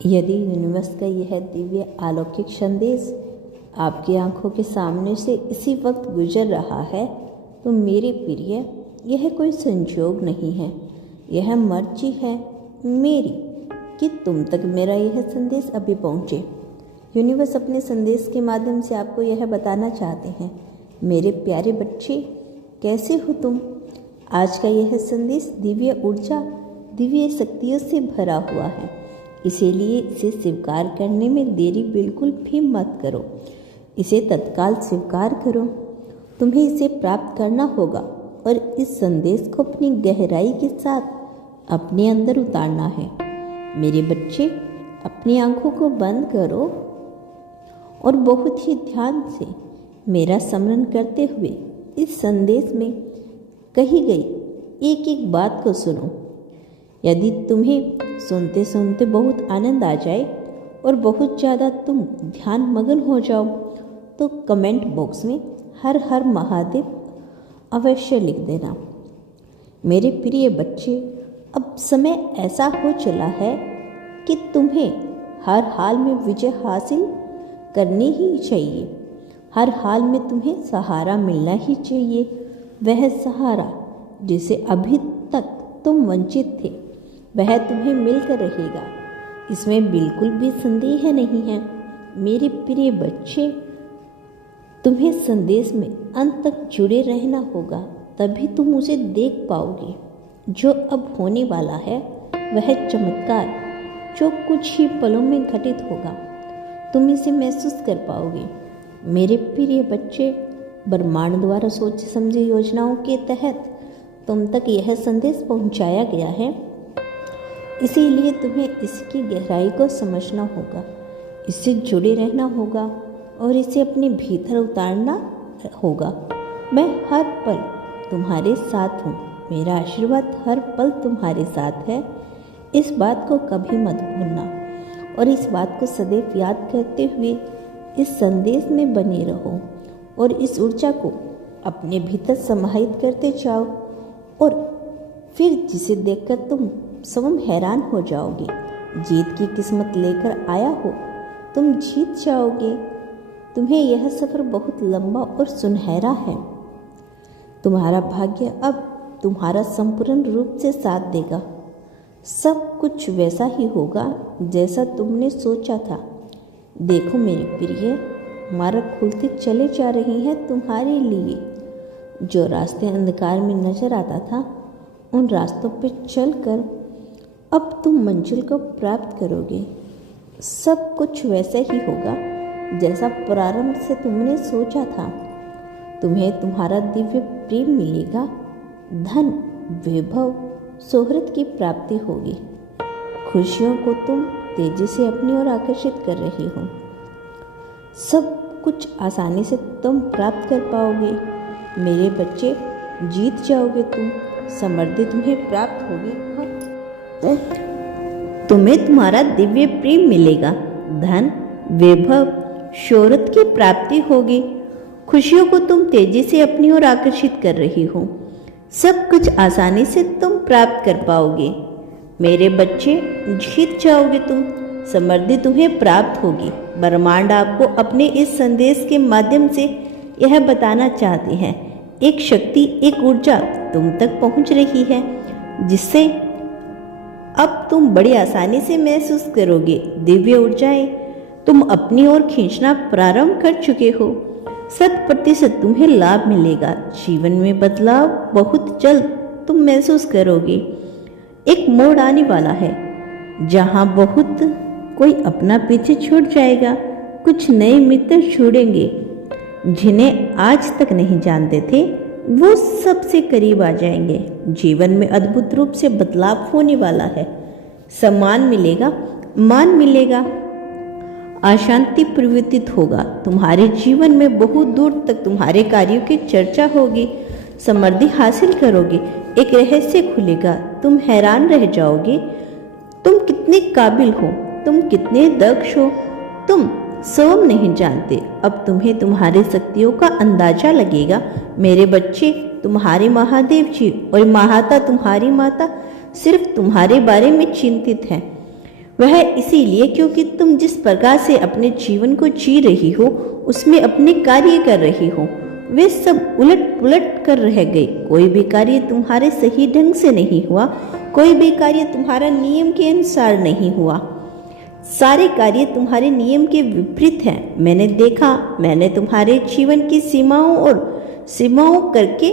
यदि यूनिवर्स का यह दिव्य अलौकिक संदेश आपकी आंखों के सामने से इसी वक्त गुजर रहा है तो मेरे प्रिय, यह कोई संयोग नहीं है, यह मर्जी है मेरी कि तुम तक मेरा यह संदेश अभी पहुँचे। यूनिवर्स अपने संदेश के माध्यम से आपको यह बताना चाहते हैं, मेरे प्यारे बच्चे, कैसे हो तुम। आज का यह संदेश दिव्य ऊर्जा, दिव्य शक्तियों से भरा हुआ है, इसीलिए इसे स्वीकार करने में देरी बिल्कुल भी मत करो। इसे तत्काल स्वीकार करो। तुम्हें इसे प्राप्त करना होगा और इस संदेश को अपनी गहराई के साथ अपने अंदर उतारना है। मेरे बच्चे, अपनी आंखों को बंद करो और बहुत ही ध्यान से मेरा स्मरण करते हुए इस संदेश में कही गई एक एक बात को सुनो। यदि तुम्हें सुनते सुनते बहुत आनंद आ जाए और बहुत ज़्यादा तुम ध्यान मग्न हो जाओ तो कमेंट बॉक्स में हर हर महादेव अवश्य लिख देना। मेरे प्रिय बच्चे, अब समय ऐसा हो चला है कि तुम्हें हर हाल में विजय हासिल करनी ही चाहिए। हर हाल में तुम्हें सहारा मिलना ही चाहिए, वह सहारा जिसे अभी तक तुम वंचित थे वह तुम्हें मिलकर रहेगा, इसमें बिल्कुल भी संदेह नहीं है। मेरे प्रिय बच्चे, तुम्हें संदेश में अंत तक जुड़े रहना होगा, तभी तुम उसे देख पाओगे। जो अब होने वाला है वह चमत्कार जो कुछ ही पलों में घटित होगा, तुम इसे महसूस कर पाओगे। मेरे प्रिय बच्चे, ब्रह्मांड द्वारा सोची समझी योजनाओं के तहत तुम तक यह संदेश पहुंचाया गया है, इसीलिए तुम्हें इसकी गहराई को समझना होगा, इससे जुड़े रहना होगा और इसे अपने भीतर उतारना होगा। मैं हर पल तुम्हारे साथ हूँ, मेरा आशीर्वाद हर पल तुम्हारे साथ है। इस बात को कभी मत भूलना और इस बात को सदैव याद करते हुए इस संदेश में बने रहो और इस ऊर्जा को अपने भीतर समाहित करते जाओ और फिर जिसे देखकर तुम स्वयं हैरान हो जाओगे। जीत की किस्मत लेकर आया हो, तुम जीत जाओगे। तुम्हें यह सफ़र बहुत लंबा और सुनहरा है। तुम्हारा भाग्य अब तुम्हारा संपूर्ण रूप से साथ देगा। सब कुछ वैसा ही होगा जैसा तुमने सोचा था। देखो मेरे प्रिय, मार्ग खुलते चले जा रहे हैं तुम्हारे लिए। जो रास्ते अंधकार में नजर आता था, उन रास्तों पर चलकर अब तुम मंजिल को प्राप्त करोगे। सब कुछ वैसे ही होगा जैसा प्रारंभ से तुमने सोचा था। तुम्हें तुम्हारा दिव्य प्रेम मिलेगा, धन, वैभव, शोहरत की प्राप्ति होगी। खुशियों को तुम तेजी से अपनी ओर आकर्षित कर रहे हो। सब कुछ आसानी से तुम प्राप्त कर पाओगे। मेरे बच्चे, जीत जाओगे तुम, समृद्धि तुम्हें प्राप्त होगी। तुम्हें तुम्हारा दिव्य प्रेम मिलेगा, धन, वैभव, शोहरत की प्राप्ति होगी। खुशियों को तुम तेजी से अपनी ओर आकर्षित कर रही हो। सब कुछ आसानी से तुम प्राप्त कर पाओगे। मेरे बच्चे, जीत जाओगे तुम, समृद्धि तुम्हें प्राप्त होगी। ब्रह्मांड आपको अपने इस संदेश के माध्यम से यह बताना चाहते हैं, एक शक्ति, एक ऊर्जा तुम तक पहुंच रही है, जिससे अब तुम बड़ी आसानी से महसूस करोगे। दिव्य ऊर्जाएं तुम अपनी ओर खींचना प्रारंभ कर चुके हो। 100% तुम्हें लाभ मिलेगा। जीवन में बदलाव बहुत जल्द तुम महसूस करोगे। एक मोड़ आने वाला है जहां बहुत कोई अपना पीछे छोड़ जाएगा। कुछ नए मित्र जुड़ेंगे जिन्हें आज तक नहीं जानते थे, वो सबसे करीब आ जाएंगे। जीवन में अद्भुत रूप से बदलाव होने वाला है। सम्मान मिलेगा, मान मिलेगा, अशांति परिवर्तित होगा। तुम्हारे जीवन में बहुत दूर तक तुम्हारे कार्यों की चर्चा होगी। समृद्धि हासिल करोगे। एक रहस्य खुलेगा, तुम हैरान रह जाओगे। तुम कितने काबिल हो, तुम कितने दक्ष हो, तुम स्वयं नहीं जानते। अब तुम्हें तुम्हारी शक्तियों का अंदाजा लगेगा। मेरे बच्चे, तुम्हारे महादेव जी और महाता तुम्हारी माता सिर्फ तुम्हारे बारे में चिंतित हैं। वह इसीलिए क्योंकि तुम जिस प्रकार से अपने जीवन को जी रही हो, उसमें अपने कार्य कर रही हो, वे सब उलट पुलट कर रह गए। कोई भी कार्य तुम्हारे सही ढंग से नहीं हुआ, कोई भी कार्य तुम्हारा नियम के अनुसार नहीं हुआ। सारे कार्य तुम्हारे नियम के विपरीत हैं। मैंने देखा, मैंने तुम्हारे जीवन की सीमाओं करके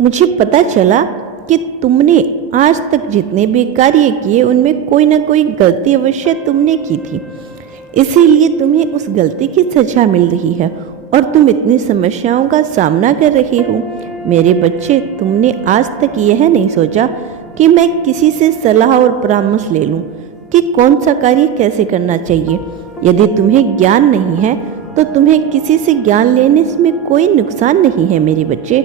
मुझे पता चला कि तुमने आज तक जितने भी कार्य किए उनमें कोई ना कोई गलती अवश्य तुमने की थी, इसीलिए तुम्हें उस गलती की सजा मिल रही है और तुम इतनी समस्याओं का सामना कर रही हो। मेरे बच्चे, तुमने आज तक यह नहीं सोचा कि मैं किसी से सलाह और परामर्श ले लूं कि कौन सा कार्य कैसे करना चाहिए। यदि तुम्हें ज्ञान नहीं है तो तुम्हें किसी से ज्ञान लेने में कोई नुकसान नहीं है मेरे बच्चे।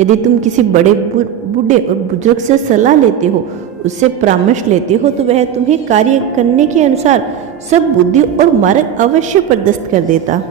यदि तुम किसी बड़े बूढ़े और बुजुर्ग से सलाह लेते हो, उससे परामर्श लेते हो, तो वह तुम्हें कार्य करने के अनुसार सब बुद्धि और मार्ग अवश्य प्रदर्शित कर देता।